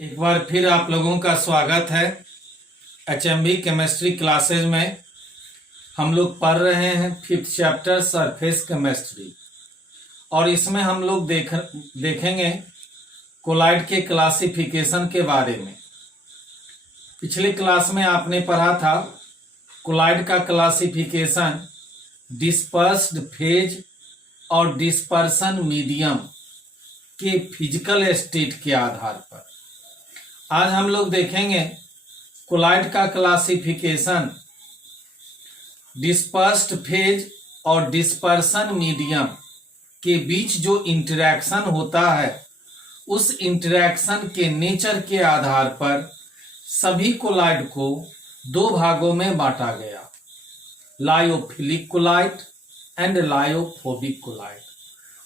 एक बार फिर आप लोगों का स्वागत है एचएमबी केमिस्ट्री क्लासेज में। हम लोग पढ़ रहे हैं 5th चैप्टर सरफेस केमिस्ट्री और इसमें हम लोग देखेंगे कोलाइड के क्लासिफिकेशन के बारे में। पिछले क्लास में आपने पढ़ा था कोलाइड का क्लासिफिकेशन डिस्पर्स्ड फेज और डिस्पर्सन मीडियम के फिजिकल स्टेट के आधार पर। आज हम लोग देखेंगे कोलाइड का क्लासिफिकेशन डिस्पर्स्ड फेज और डिस्पर्सन मीडियम के बीच जो इंटरेक्शन होता है उस इंटरेक्शन के नेचर के आधार पर सभी कोलाइड को दो भागों में बांटा गया, lyophilic colloid and lyophobic colloid.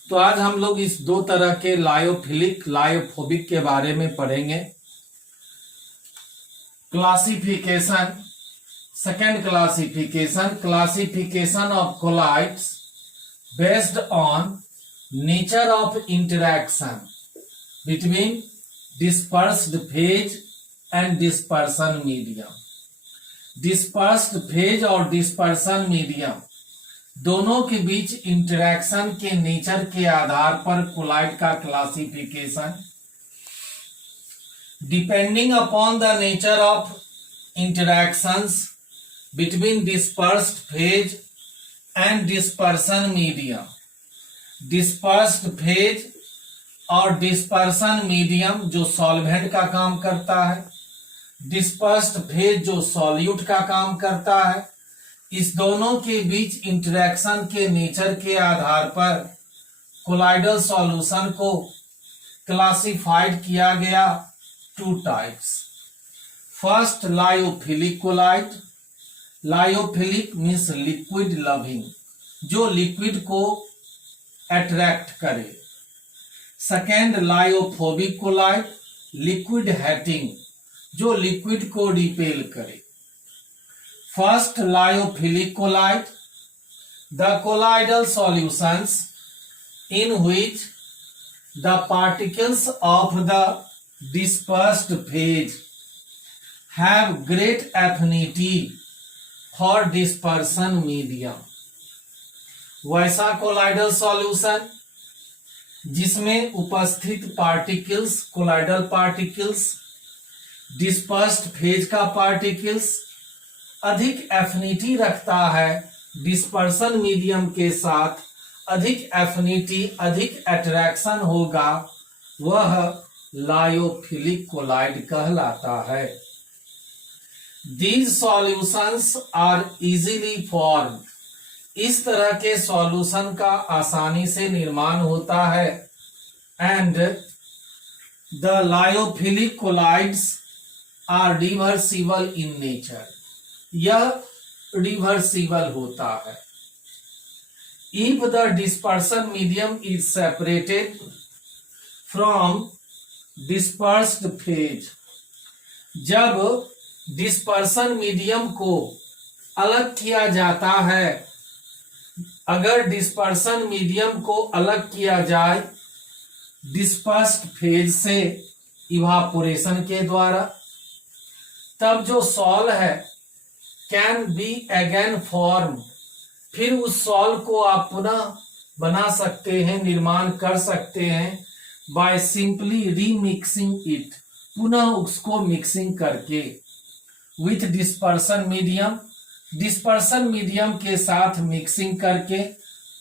तो आज हम लोग इस दो तरह के लायोफोबिक के बारे में पढ़ेंगे। Classification, second classification of colloids based on nature of interaction between dispersed phase and dispersion medium. Dispersed phase और डिस्पर्सन मीडियम दोनों के बीच इंटरेक्शन के नेचर के आधार पर कोलाइड का classification depending upon the nature of interactions between dispersed phase and dispersion medium। dispersed phase और dispersion medium जो solvent का काम करता है, dispersed phase जो सॉल्यूट का काम करता है, इस दोनों के बीच इंटरेक्शन के नेचर के आधार पर कोलाइडल सॉल्यूशन को क्लासिफाइड किया गया to types. First lyophilic colloid. Lyophilic means liquid loving, जो लिक्विड को अट्रैक्ट करे। Second lyophobic colloid, liquid hating, जो लिक्विड को रिपेल करे। First lyophilic colloid, the colloidal solutions in which the particles of the dispersed phase have great affinity for dispersion medium। वैसा colloidal solution जिसमें उपस्थित particles, colloidal particles, dispersed phase का particles अधिक affinity रखता है dispersion medium के साथ, अधिक एफिनिटी, अधिक अट्रैक्शन होगा, वह लायोफिलिक कोलाइड कहलाता है। These solutions are easily formed। इस तरह के सॉल्यूशन का आसानी से निर्माण होता है। And the lyophilic colloids are reversible in nature। यह रिवर्सिबल होता है। If the dispersion medium is separated from dispersed phase, जब डिस्पर्सन मीडियम को अलग किया जाता है, अगर डिस्पर्सन मीडियम को अलग किया जाए डिस्पर्स्ड फेज से इवापोरेशन के द्वारा, तब जो सॉल है कैन बी अगेन फॉर्म। फिर उस सॉल को आप पुनः बना सकते हैं, निर्माण कर सकते हैं बाय सिंपली रीमिक्सिंग इट, पुनः उसको मिक्सिंग करके with dispersion medium, dispersion medium के साथ मिक्सिंग करके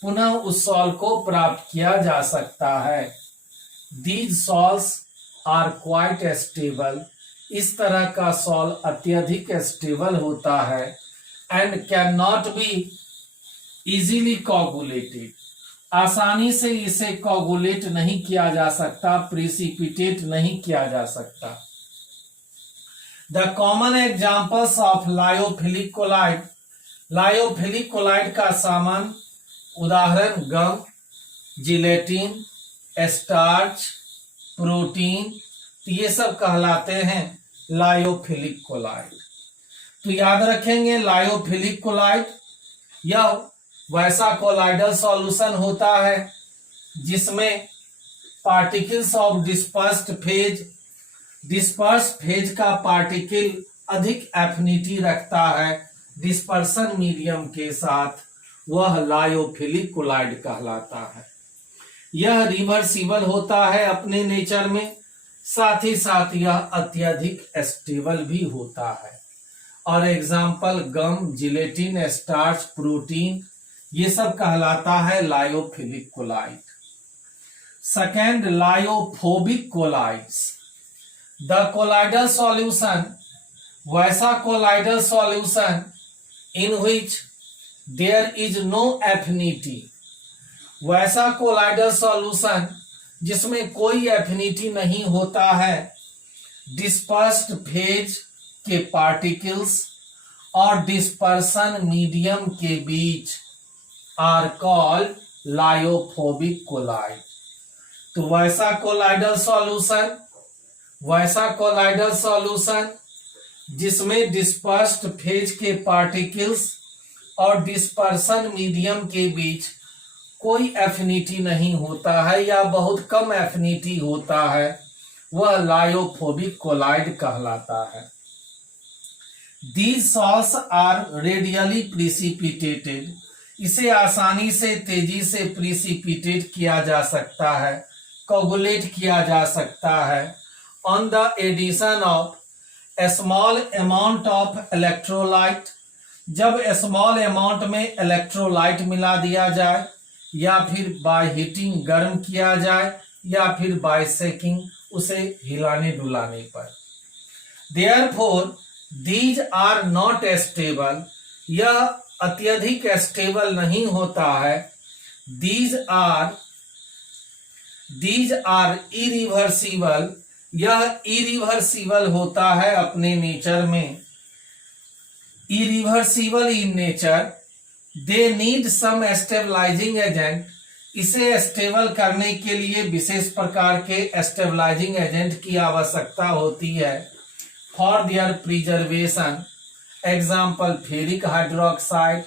पुनः उस सॉल को प्राप्त किया जा सकता है। These sols are quite stable. इस तरह का सॉल अत्यधिक स्टेबल होता है and can not be easily coagulated. आसानी से इसे कोगुलेट नहीं किया जा सकता, प्रिसिपिटेट नहीं किया जा सकता। The common examples of lyophilic colloid. Lyophilic colloid का सामान्य उदाहरण गम, जिलेटिन, स्टार्च, प्रोटीन, ये सब कहलाते हैं लायोफिलिक कोलाइड। तो याद रखेंगे लायोफिलिक कोलाइड यह वैसा कोलाइडल सॉल्यूशन होता है जिसमें particles of dispersed phase disperse phase का पार्टिकल अधिक एफिनिटी रखता है डिस्पर्सन मीडियम के साथ, वह लायोफिलिक कोलाइड कहलाता है। यह रिवर्सिबल होता है अपने नेचर में, साथ ही साथ यह अत्यधिक स्टेबल भी होता है। और example gum, gelatin, starch, protein, ये सब कहलाता है lyophilic colloid. Second, lyophobic colloids. The colloidal solution, वैसा colloidal solution in which there is no affinity, वैसा कोलाइडल सॉल्यूशन जिसमें कोई एफिनिटी नहीं होता है डिस्पर्स्ड फेज के पार्टिकल्स और डिस्पर्सन मीडियम के बीच, आर कॉल्ड लायोफोबिक कोलाइड। तो वैसा कोलाइडल सॉल्यूशन जिसमें डिस्पर्स्ड फेज के पार्टिकल्स और डिस्पर्सन मीडियम के बीच कोई एफिनिटी नहीं होता है या बहुत कम एफिनिटी होता है, वह लायोफोबिक कोलाइड कहलाता है। These salts are radially precipitated, इसे आसानी से तेजी से प्रिसिपिटेट किया जा सकता है, कोगुलेट किया जा सकता है on the addition of a small amount of electrolyte, जब स्मॉल अमाउंट में इलेक्ट्रोलाइट मिला दिया जाए या फिर बाय हीटिंग गर्म किया जाए या फिर बाय सेकिंग उसे हिलाने डुलाने पर। Therefore these are not stable, यह अत्यधिक स्टेबल नहीं होता है। दीज आर इरिवर्सिबल, यह इरिवर्सिबल होता है अपने नेचर में, irreversible in nature. They need some stabilising agent, इसे स्टेबल करने के लिए विशेष प्रकार के स्टेबलाइजिंग एजेंट की आवश्यकता होती है for their preservation. Example ferric hydroxide,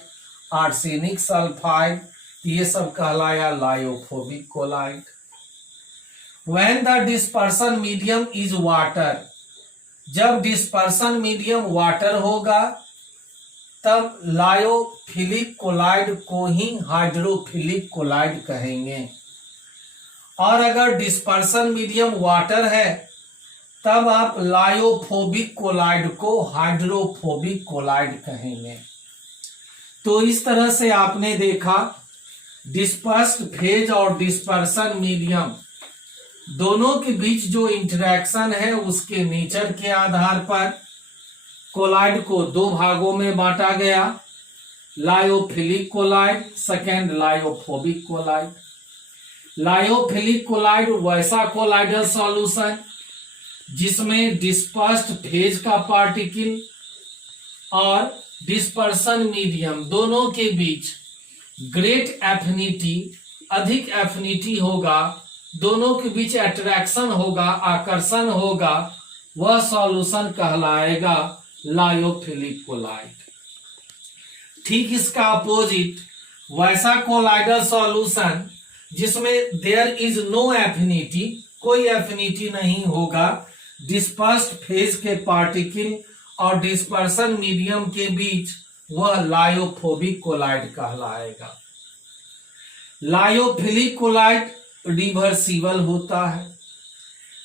arsenic sulphide, ये सब कहलाया lyophobic colloid. When the dispersion medium is water, जब डिस्पर्सन मीडियम वाटर होगा तब लायोफिलिक कोलाइड को ही हाइड्रोफिलिक कोलाइड कहेंगे, और अगर डिस्पर्सन मीडियम वाटर है तब आप लायोफोबिक कोलाइड को हाइड्रोफोबिक कोलाइड कहेंगे। तो इस तरह से आपने देखा डिस्पर्स्ड फेज और डिस्पर्सन मीडियम दोनों के बीच जो इंटरेक्शन है उसके नेचर के आधार पर कोलाइड को दो भागों में बांटा गया, lyophilic colloid, second lyophobic colloid. Lyophilic colloid वैसा कोलाइडल सॉल्यूशन जिसमें डिस्पर्स्ड फेज का पार्टिकल और डिस्पर्सन मीडियम दोनों के बीच ग्रेट एफिनिटी, अधिक एफिनिटी होगा, दोनों के बीच अट्रैक्शन होगा, आकर्षण होगा, वह सॉल्यूशन कहलाएगा लायोफिलिक कोलाइड। ठीक इसका अपोजिट वैसा कोलाइडल सॉल्यूशन जिसमें देयर इज नो एफिनिटी, कोई एफिनिटी नहीं होगा, डिस्पर्स्ड फेज के पार्टिकल और डिस्पर्सन मीडियम के बीच, वह लायोफोबिक कोलाइड कहलाएगा। लायोफिलिक कोलाइड रिवर्सिबल होता है,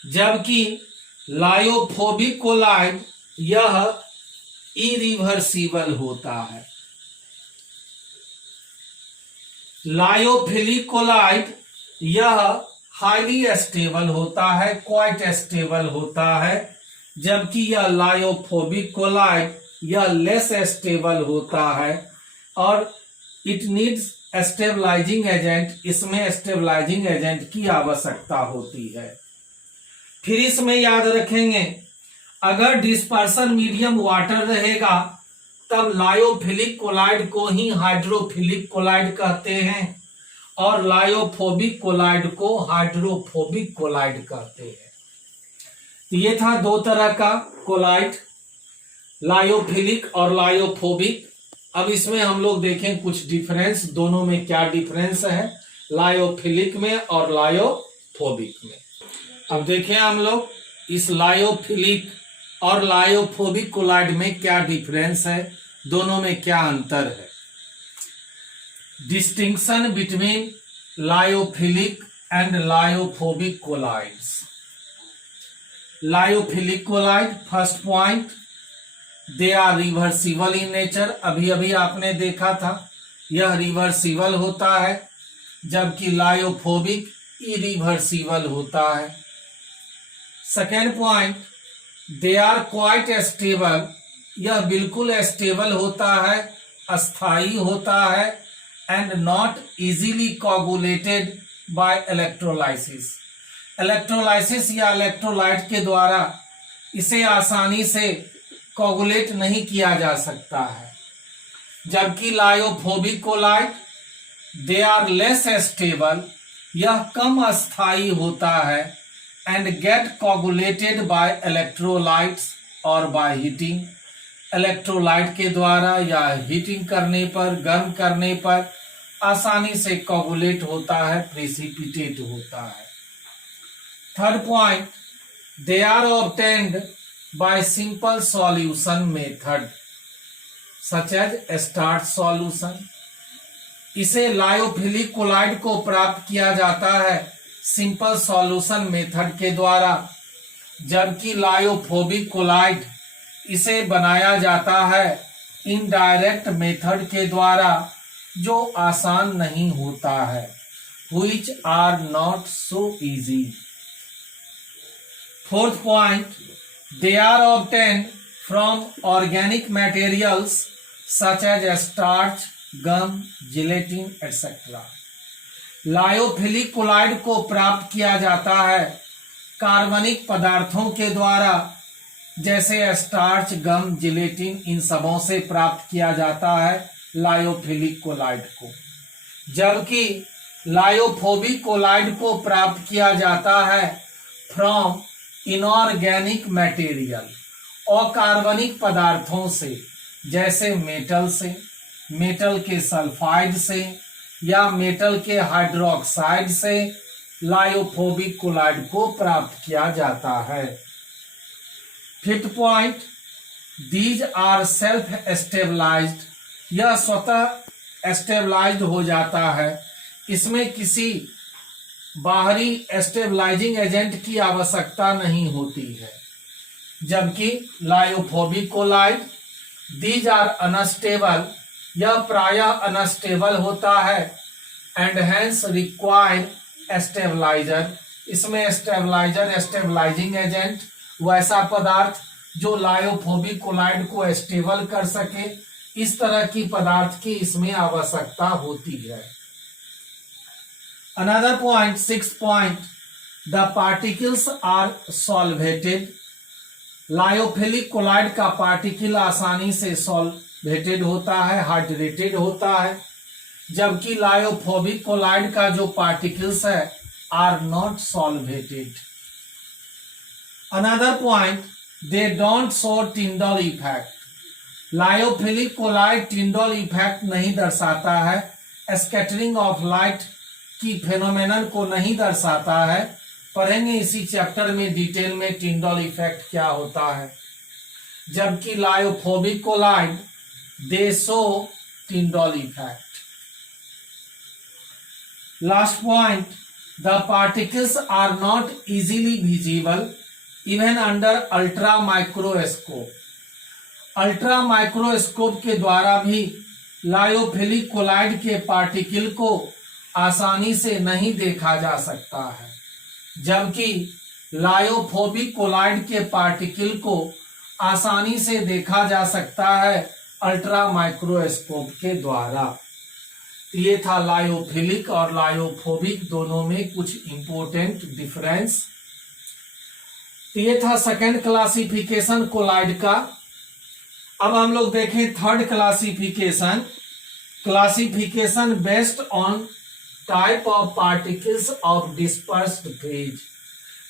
जबकि लायोफोबिक कोलाइड यह इरिवर्सिबल होता है। लायोफिलिक कोलाइड यह हाईली स्टेबल होता है, क्वाइट स्टेबल होता है, जबकि यह लायोफोबिक कोलाइड यह लेस स्टेबल होता है और इट नीड्स स्टेबलाइजिंग एजेंट, इसमें स्टेबलाइजिंग एजेंट की आवश्यकता होती है। फिर इसमें याद रखेंगे अगर डिस्पर्सन मीडियम वाटर रहेगा तब लायोफिलिक कोलाइड को ही हाइड्रोफिलिक कोलाइड कहते हैं और लायोफोबिक कोलाइड को हाइड्रोफोबिक कोलाइड कहते हैं। तो ये था दो तरह का कोलाइड, लायोफिलिक और लायोफोबिक। अब इसमें हम लोग देखें कुछ डिफरेंस, दोनों में क्या डिफरेंस है लायोफिलिक में और लायोफोबिक में। अब देखें हम लोग इस लायोफिलिक और लायोफोबिक कोलाइड में क्या डिफरेंस है, दोनों में क्या अंतर है। Distinction between lyophilic and lyophobic colloids. Lyophilic colloid, first point, they are reversible in nature. अभी अभी आपने देखा था यह रिवर्सिबल होता है, जबकि लायोफोबिक इरिवर्सिबल होता है। Second point, they are quite stable. यह बिल्कुल स्टेबल होता है, अस्थाई होता है, and not easily coagulated by electrolysis. Electrolysis या इलेक्ट्रोलाइट के द्वारा इसे आसानी से कोगुलेट नहीं किया जा सकता है। जबकि lyophobic colloid, they are less stable, यह कम अस्थाई होता है, and get coagulated by electrolytes और बाय हीटिंग। इलेक्ट्रोलाइट के द्वारा या हीटिंग करने पर, गर्म करने पर आसानी से कोगुलेट होता है, प्रेसिपिटेट होता है। Third point, they are obtained by simple solution method such as starch solution. इसे लायोफिलिक कोलाइड को प्राप्त किया जाता है सिंपल सॉल्यूशन मेथड के द्वारा, जबकि लायोफोबिक कोलाइड इसे बनाया जाता है इनडायरेक्ट मेथड के द्वारा, जो आसान नहीं होता है, which are not so easy. Fourth point, they are obtained from organic materials such as starch, gum, gelatin, etc. Lyophilic colloid को प्राप्त किया जाता है कार्बनिक पदार्थों के द्वारा, जैसे स्टार्च, गम, जिलेटिन, इन सबों से प्राप्त किया जाता है लायोफिलिक कोलाइड को। जबकि लायोफोबिक कोलाइड को प्राप्त किया जाता है फ्रॉम इनऑर्गेनिक मटेरियल, अकार्बनिक पदार्थों से, जैसे मेटल से, मेटल के सल्फाइड से या मेटल के हाइड्रोक्साइड से लायोफोबिक कोलाइड को प्राप्त किया जाता है। Fifth point, these are self stabilised. यह स्वतः स्टेबलाइज्ड हो जाता है, इसमें किसी बाहरी स्टेबलाइजिंग एजेंट की आवश्यकता नहीं होती है। जबकि lyophobic colloid, these are unstable, यह प्रायः अनस्टेबल होता है, एंड हेंस रिक्वायर स्टेबलाइजर। इसमें स्टेबलाइजर, स्टेबलाइजिंग एजेंट, वैसा पदार्थ जो लायोफोबिक कोलाइड को स्टेबल कर सके, इस तरह की पदार्थ की इसमें आवश्यकता होती है। Another point, sixth point, the particles are solvated. Lyophilic colloid का पार्टिकल आसानी से सॉल्वेटेड होता है, हाइड्रेटेड होता है, जबकि लायोफोबिक कोलाइड का जो पार्टिकल्स है are not solvated. Another point, they don't show Tyndall effect. Lyophilic colloid Tyndall effect नहीं दर्शाता है, स्कैटरिंग ऑफ लाइट की फेनोमेनन को नहीं दर्शाता है। पढ़ेंगे इसी चैप्टर में डिटेल में टिंडल इफेक्ट क्या होता है। जबकि lyophobic colloid, they show Tyndall effect. Last point, the particles are not easily visible even under ultra microscope. Ultra microscope के द्वारा भी लायोफिलिक कोलाइड के पार्टिकल को आसानी से नहीं देखा जा सकता है, जबकि लायोफोबिक कोलाइड के पार्टिकल को आसानी से देखा जा सकता है अल्ट्रा माइक्रोस्कोप के द्वारा। ये था लायोफिलिक और लायोफोबिक दोनों में कुछ इंपॉर्टेंट डिफरेंस। ये था सेकंड क्लासिफिकेशन कोलाइड का। अब हम लोग देखें third classification. Classification based on type of particles of dispersed phase.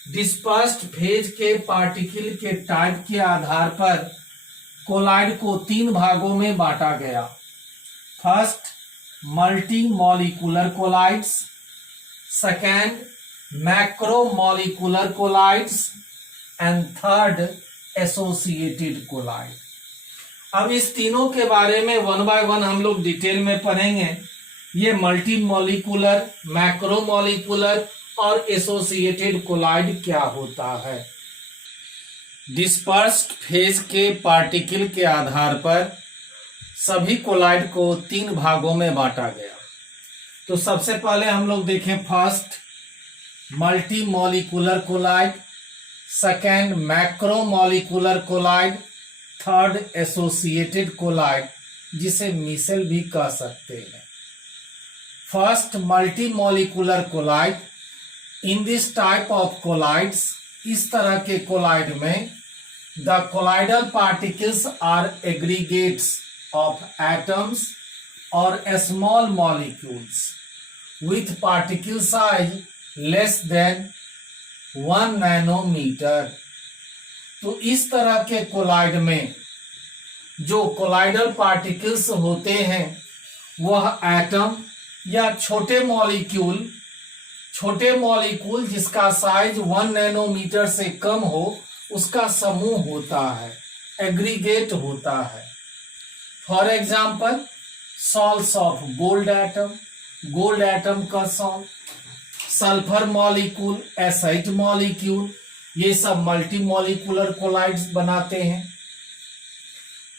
Dispersed phase के पार्टिकल के टाइप के आधार पर कोलाइड को 3 भागों में बांटा गया। First, multi molecular colloids. Second, macro molecular colloids. And third associated colloid. अब इस तीनों के बारे में वन बाय वन हम लोग डिटेल में पढ़ेंगे। ये मल्टी मॉलिक्यूलर, मैक्रोमॉलिक्यूलर और एसोसिएटेड कोलाइड क्या होता है। डिस्पर्स्ड फेज के पार्टिकल के आधार पर सभी कोलाइड को 3 भागों में बांटा गया। तो सबसे पहले हम लोग देखें first multi molecular colloid, second macromolecular colloid, third associated colloid जिसे मिसेल भी कह सकते हैं। First multi molecular colloid. In this type of colloids, इस तरह के कोलाइड में the colloidal particles are aggregates of atoms और small molecules with particle size less than 1 nanometre. तो इस तरह के कोलाइड में जो कोलाइडल पार्टिकल्स होते हैं वह एटम या छोटे मॉलिक्यूल जिसका साइज 1 नैनोमीटर से कम हो उसका समूह होता है, एग्रीगेट होता है। For example salts of gold atom का salt, sulphur molecule, a side molecule, ये सब मल्टी मॉलिक्यूलर कोलाइड्स बनाते हैं।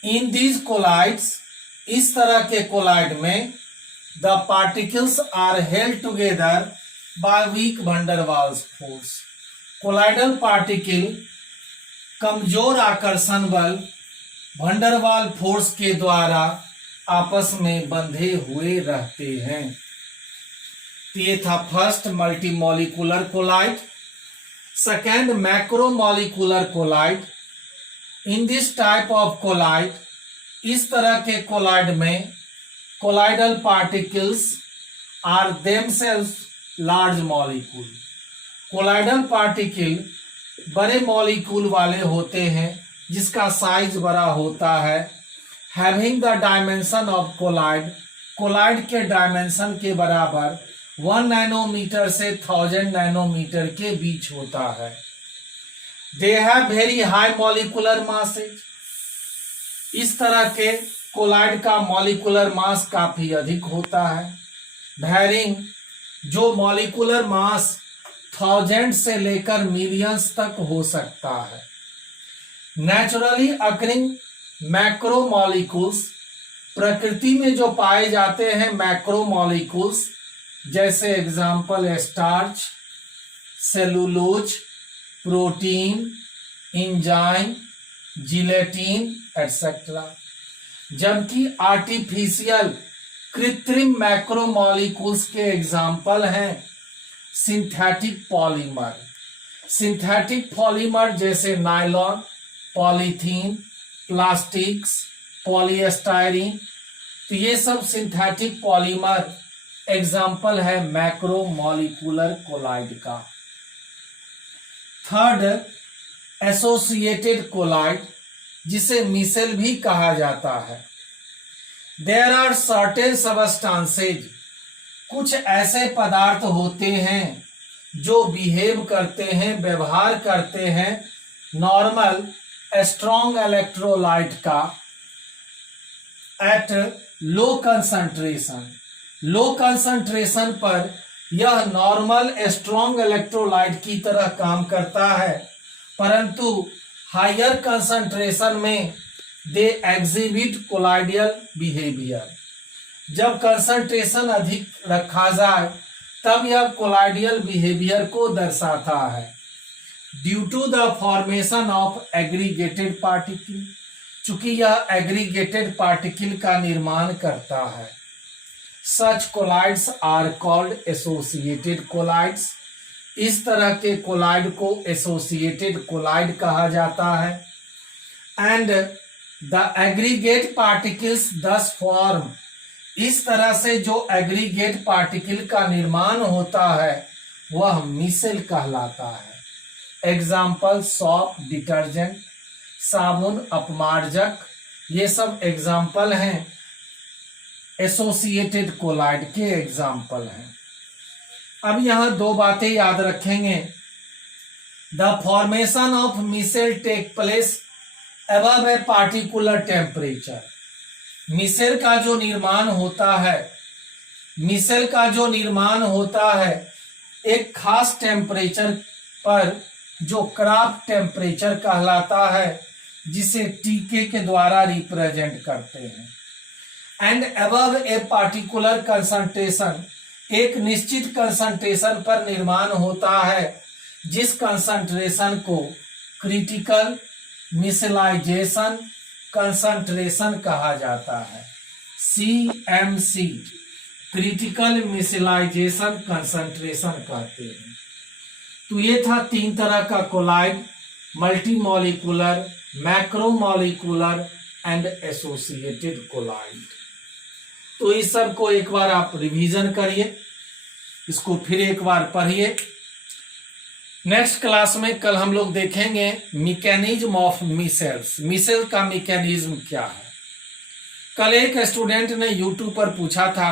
इन दीज कोलाइड्स, इस तरह के कोलाइड में the particles are held together by weak van der Waals force. Colloidal particle कमजोर आकर्षण बल वंडरवाल फोर्स के द्वारा आपस में बंधे हुए रहते हैं। तो ये था first multi molecular colloid. Second macromolecular colloid. In this type of colloid, इस तरह के कोलाइड में colloidal particles are themselves large molecule. Colloidal particle बड़े मॉलिक्यूल वाले होते हैं जिसका साइज बड़ा होता है। Having the dimension of colloid, colloid के डायमेंशन के बराबर 1 नैनोमीटर से 1000 नैनोमीटर के बीच होता है। They have very high molecular masses. इस तरह के कोलाइड का मॉलिक्यूलर मास काफी अधिक होता है। वैरिंग, जो मॉलिक्यूलर मास 1000 से लेकर मिलियंस तक हो सकता है। नेचुरली अकरिंग मैक्रोमॉलिक्यूल्स, प्रकृति में जो पाए जाते हैं मैक्रोमॉलिक्यूल्स, जैसे example starch, cellulose, protein, enzyme, gelatin etcetera. जबकि आर्टिफिशियल कृत्रिम मैक्रोमॉलिक्यूल्स के एग्जाम्पल हैं सिंथेटिक पॉलीमर। सिंथेटिक पॉलीमर जैसे नायलॉन, पॉलीथीन, प्लास्टिक्स, पॉलीस्टाइरीन, तो ये सब सिंथेटिक पॉलीमर एग्जाम्पल है मैक्रोमॉलिक्यूलर कोलाइड का। थर्ड एसोसिएटेड कोलाइड, जिसे मिसेल भी कहा जाता है। देयर आर सर्टेन सबस्टांसेज, कुछ ऐसे पदार्थ होते हैं जो बिहेव करते हैं, व्यवहार करते हैं नॉर्मल स्ट्रॉन्ग इलेक्ट्रोलाइट का at low concentration. Low concentration पर यह नॉर्मल स्ट्रॉन्ग इलेक्ट्रोलाइट की तरह काम करता है, परंतु हायर कंसंट्रेशन में दे एग्जिबिट कोलाइडियल बिहेवियर। जब कंसंट्रेशन अधिक रखा जाए तब यह कोलाइडियल बिहेवियर को दर्शाता है। Due to the formation of aggregated particle, चूंकि यह एग्रीगेटेड पार्टिकल का निर्माण करता है। Such colloids are called associated colloids. इस तरह के कोलाइड को एसोसिएटेड कोलाइड कहा जाता है। एंड द एग्रीगेट पार्टिकल्स दस फॉर्म, इस तरह से जो एग्रीगेट पार्टिकल का निर्माण होता है वह मिसेल कहलाता है। एग्जाम्पल सॉप, डिटर्जेंट, साबुन, अपमार्जक, ये सब एग्जाम्पल हैं, एसोसिएटेड कोलाइड के एग्जाम्पल हैं। अब यहाँ दो बातें याद रखेंगे। The formation of micelle take place above a particular temperature. Micelle का जो निर्माण होता है, मिसेल का जो निर्माण होता है एक खास टेम्परेचर पर, जो क्राफ्ट टेम्परेचर कहलाता है, जिसे टीके के द्वारा रिप्रेजेंट करते हैं। And above a particular concentration, एक निश्चित कंसंट्रेशन पर निर्माण होता है, जिस कंसंट्रेशन को क्रिटिकल मिसेलाइजेशन कंसंट्रेशन कहा जाता है। CMC, क्रिटिकल मिसेलाइजेशन कंसंट्रेशन कहते हैं। तो ये था 3 तरह का कोलाइड, मल्टीमॉलिक्यूलर, मैक्रोमॉलिक्यूलर एंड एसोसिएटेड कोलाइड। तो इस सब को एक बार आप रिवीजन करिए, इसको फिर एक बार पढ़िए। नेक्स्ट क्लास में कल हम लोग देखेंगे मैकेनिज्म ऑफ मिसेल्स। मिसेल का मैकेनिज्म क्या है। कल एक स्टूडेंट ने यूट्यूब पर पूछा था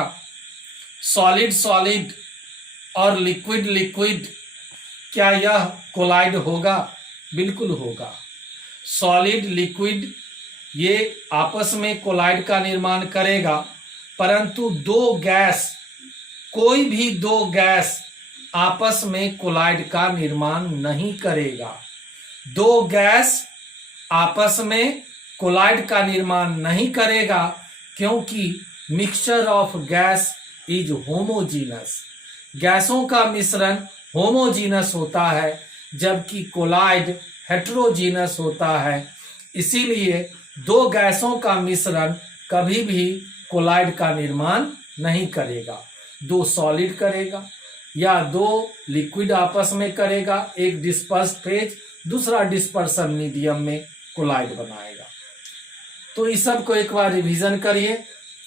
सॉलिड सॉलिड और लिक्विड लिक्विड, क्या यह कोलाइड होगा? बिल्कुल होगा। सॉलिड लिक्विड ये आपस में कोलाइड का निर्माण करेगा, परंतु दो गैस, कोई भी दो गैस आपस में कोलाइड का निर्माण नहीं करेगा। दो गैस आपस में कोलाइड का निर्माण नहीं करेगा, क्योंकि mixture of gas is homogeneous. गैसों का मिश्रण होमोजीनस होता है, जबकि कोलाइड हेट्रोजीनस होता है। इसीलिए दो गैसों का मिश्रण कभी भी कोलाइड का निर्माण नहीं करेगा। दो सॉलिड करेगा या दो लिक्विड आपस में करेगा, एक डिस्पर्स फेज दूसरा डिस्पर्सन मीडियम में कोलाइड बनाएगा। तो इस सब को एक बार रिवीजन करिए,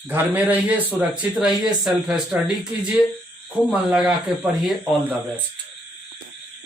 घर में रहिए, सुरक्षित रहिए, सेल्फ स्टडी कीजिए, खूब मन लगा के पढ़िए। All the best.